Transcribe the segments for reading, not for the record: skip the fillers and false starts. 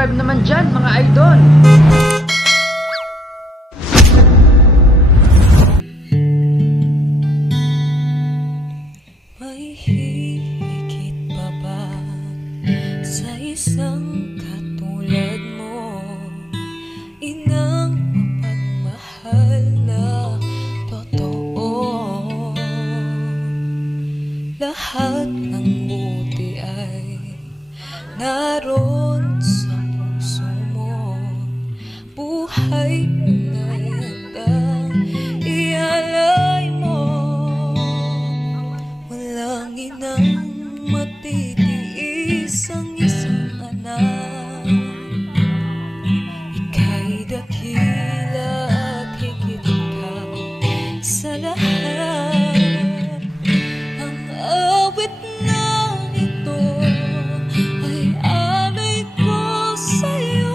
subscribe naman dyan mga idol. May higit pa ba sa isang katulad mo, inang mapagmahal na totoo? Lahat ng buti ay naroon sa puso mo, buhay na handang ialay mo. Walang inang matitiis ang isang anak, ika'y dakila at higit ka sa lahat. Ang awit na ito ay alay ko sa'yo,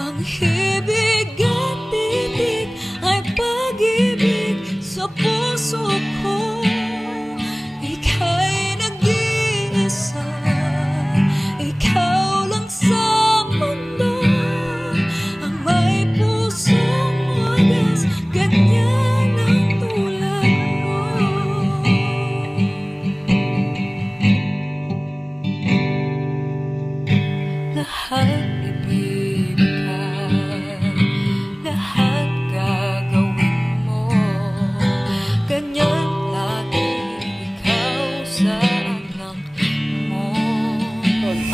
ang hibig at titig ay pag-ibig sa puso ko. Ika'y nag-iisa, ikaw lang sa mundo, ang may pusong wagas, ganyan ang tulad mo. Lahat ibigay, lahat gagawin mo, ganyan lagi ikaw sa anak mo.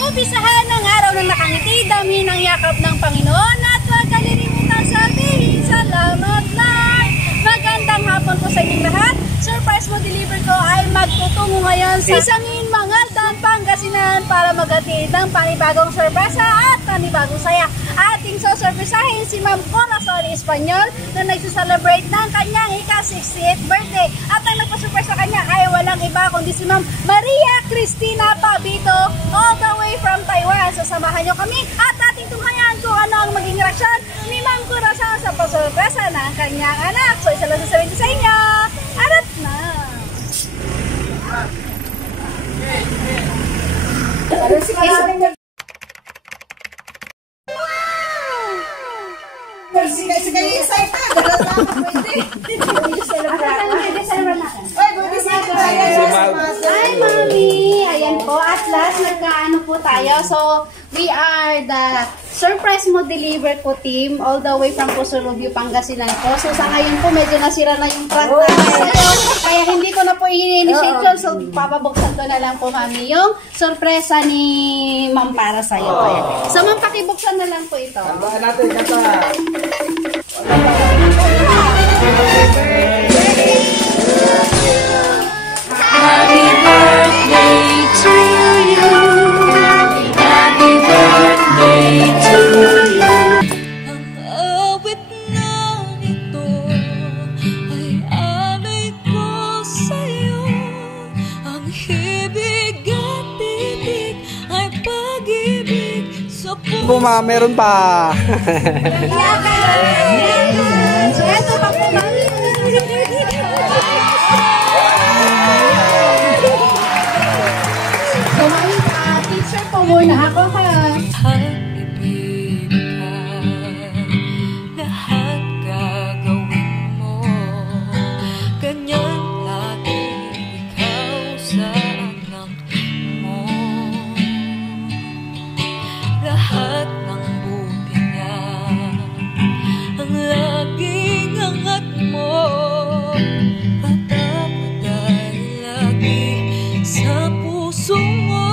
Umpisahan ang araw ng nakangiti, dami ng yakap ng Panginoon, at huwag kalilimutan sabihin, salamat Lord. Magandang hapon po sa inyong lahat. Surprise mo deliver ko ay magtutungo ngayon sa Isangin, Mangaldan, Pangasinan para maghatid ng panibagong sorpresa at panibagong saya. Ating sosurpresahin si Ma'am Corazon Espanyol na nagsiselebrate ng kanyang ika-68th birthday. At ang nagpa-surprise sa kanya ay walang iba kundi si Ma'am Maria Cristina Pabito all the way from Taiwan. Sasamahan nyo kami at ating tunghayan kung ano ang maging reaksyon ni Ma'am Corazon sa pasurpresa ng kanyang anak. So isa lang sasabihin ko sa inyo, arat na! Hi, Mami! Ayan po, at last, nagkaano po tayo. So, we are the surprise mo deliver po team all the way from Pusurubio, Pangasinan po. So, sa ngayon po, medyo nasira na yung front sa'yo. Kaya hindi ko na po i-initiate yun. So, papabuksan ko na lang po, Mami, yung sorpresa ni Ma'am para sa'yo. Ayan. So, Ma'am, pakibuksan na lang po ito. Tabahan natin, kata. Happy birthday to you. Happy birthday to you. Ang awit na ito ay alay ko sa'yo, ang hibig at titig ay pag-ibig sa puso. Buma, meron pa. So, eto pa po, Mami. So, Mami, teacher po muna ako ha. Lahat ibigay, lahat gagawin mo, ganyan lagi ikaw sa anak mo. Lahat ng buti niya, ang laging angat mo, patapaday lagi sa puso mo.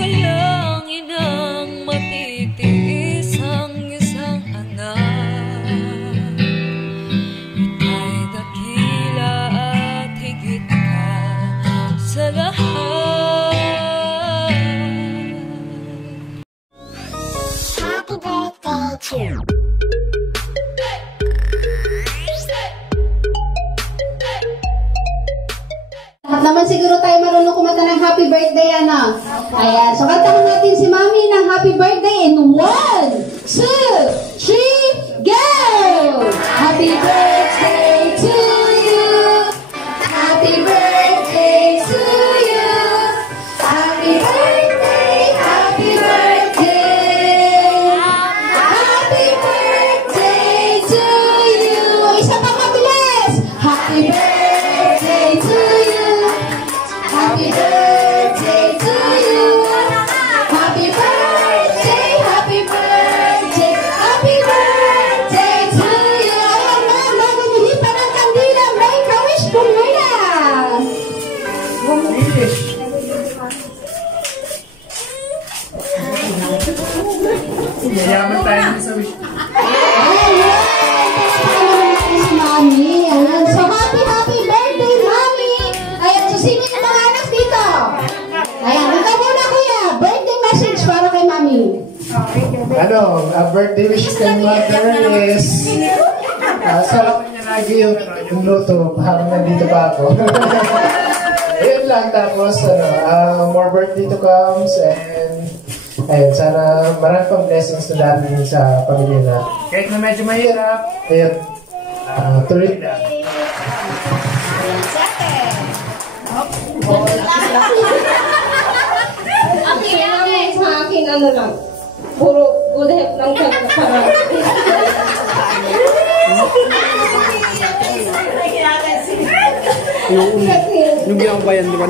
Walang inang matitiis ang isang anak, ika'y dakila at higit ka sa lahat. Happy birthday to you. Lahat naman siguro tayo marunong kumanta ng happy birthday, ano? Ayan, so kantahan natin si Mami ng happy birthday in 1, 2, 3, go! Happy birthday to you. Happy birthday to you. Happy birthday, happy birthday. birthday wish kay Mother is sarap niya lagi yung luto habang nandito pa ako. Ayun lang, tapos more birthday to comes and ayun, sana marami pang blessings na darating sa pamilya na. Kahit na medyo mahirap, ayun, tuloy lang. Sa akin, ano lang, puro good help lang para. Yung ginang bayan, di ba?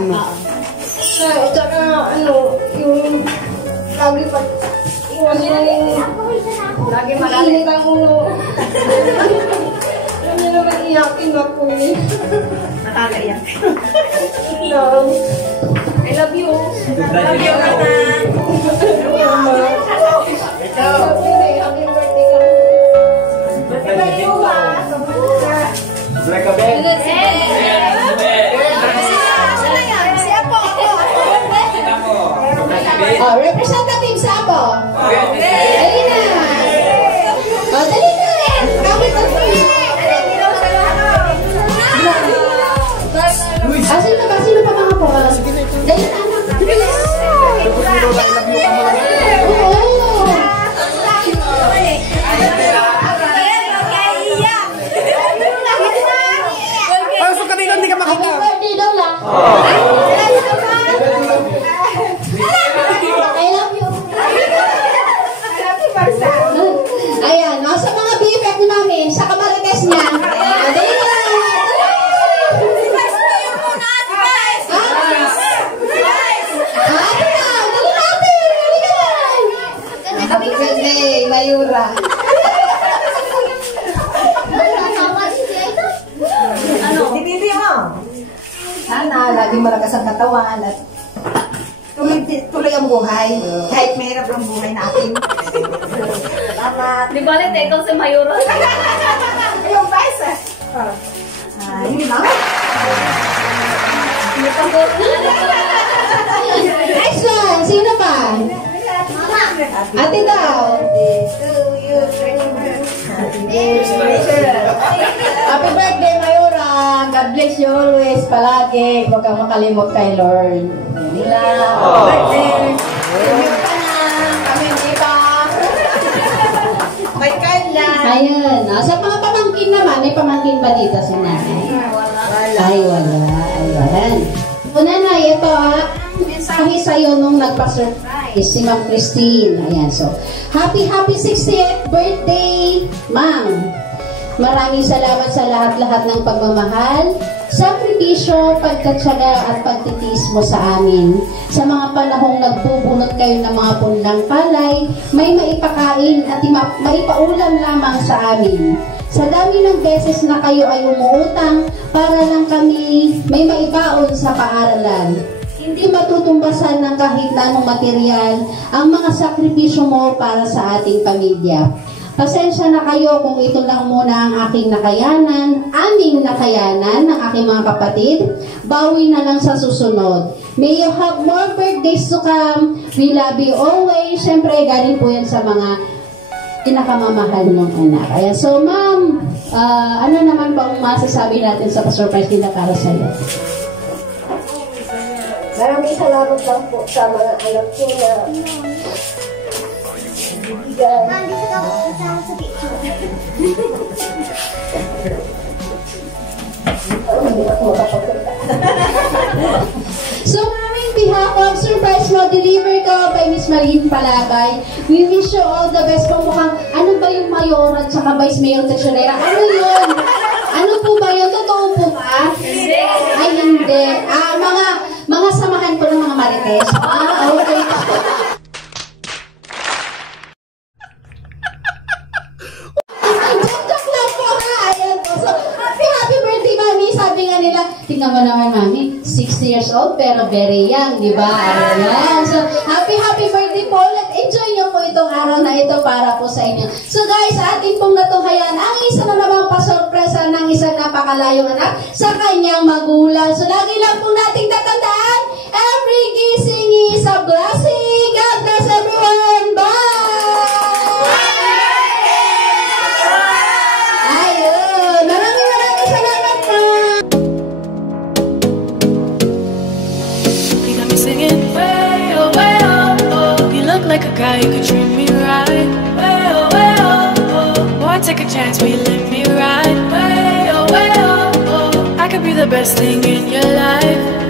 Tsaka, ano, yung lagi pa, iwan nila yung Lagi malalim. init ang ulo. Alam niyo naman, iyakin ako eh. Nakakaiyak. I love you. Love you, Mama. Happy birthday ka. Black ka, Ben. Representative Sabo. Dali na. Dali na. Kapit ang Sino pa mga po? Dali na, anak. Bilis. Pasok ka dito, hindi ka makita. Happy birthday, Lola. I love you. Ayan, sa mga BFF ni Mami, sa kamarites niya. Dali na. Happy birthday, Mayura. Sana laging malakas ang katawan at tuloy ang buhay. Kahit mahirap ang buhay natin. Salamat. Di ba ulit, ikaw si Mayura? Yung vice eh. Hindi na. Next one, sino pa? Ate daw. Happy birthday, Mayura. God bless you always, palagi. Huwag kang makalimot kay Lord. Nila. Happy birthday. Review ka na. Kami hindi pa. May card lang. Ayun. Sa mga pamangkin naman, may pamangkin ba dito si nanay? Ay, wala. Ayan. Una na, ito mensahe sa'yo nung nagpa-surprise, si Ma'am Christine. Ayan, so, happy 60th birthday, Ma'am. Maraming salamat sa lahat-lahat ng pagmamahal, sakripisyo, pagtatsaga at pagtitiis mo sa amin. Sa mga panahong nagbubunot kayo ng mga punlang palay, may maipakain at maipaulam lamang sa amin. Sa dami ng beses na kayo ay umuutang, para lang kami may maibaon sa paaralan. Hindi matutumbasan ng kahit anong material ang mga sakripisyo mo para sa ating pamilya. Pasensya na kayo kung ito lang muna ang aking nakayanan, aming nakayanan ng aking mga kapatid. Bawi na lang sa susunod. May you have more birthdays to come. We love you always. Siyempre, galing po yan sa mga pinakamamahal ng anak. Ayan. So, ma'am, ano naman pa ang masasabi natin sa surprise nila para sa iyo? Maraming salamat lang po sa mga anak ko na So, maraming behalf of Surprise Mo Deliver ko by Miss Marlene Palabay. We wish you all the best. Pamukhang, ano ba yung mayor at saka vice mayor tesorera? Ano yun? Ano po ba yun? Totoo po ba? Hindi. Ay, hindi. Mga samahan ko ng mga marites. Okay. Joke lang po ha. Ayan po. So, happy birthday, Mami. Sabi nga nila, tingnan mo naman, Mami, 60 years old pero very young, di ba? Ayan. So, happy birthday po. Enjoy nyo po itong araw na ito para po sa inyo. So, guys, ating pong natunghayan ang isa na namang pasorpresa ng isang napakalayong anak sa kanyang magulang. So, lagi lang po nating tatandaan, every gising is a blessing. God bless everyone. Bye! you could treat me right. Way oh, way oh, oh. Boy, take a chance, will you let me ride? Way oh, way oh, oh. I could be the best thing in your life.